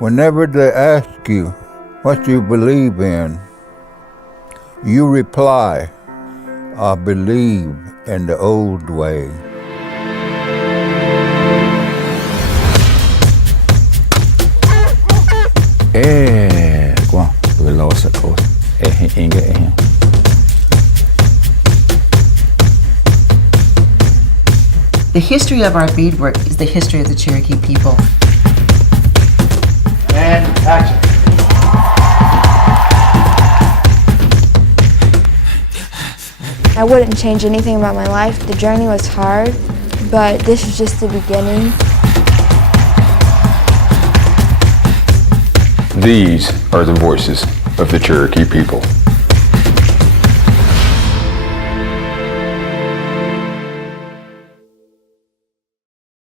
Whenever they ask you what you believe in, you reply, I believe in the old way. Qua below sa coast. Inga. The history of our beadwork is the history of the Cherokee people. And action. I wouldn't change anything about my life. The journey was hard, but this is just the beginning. These are the voices of the Cherokee people.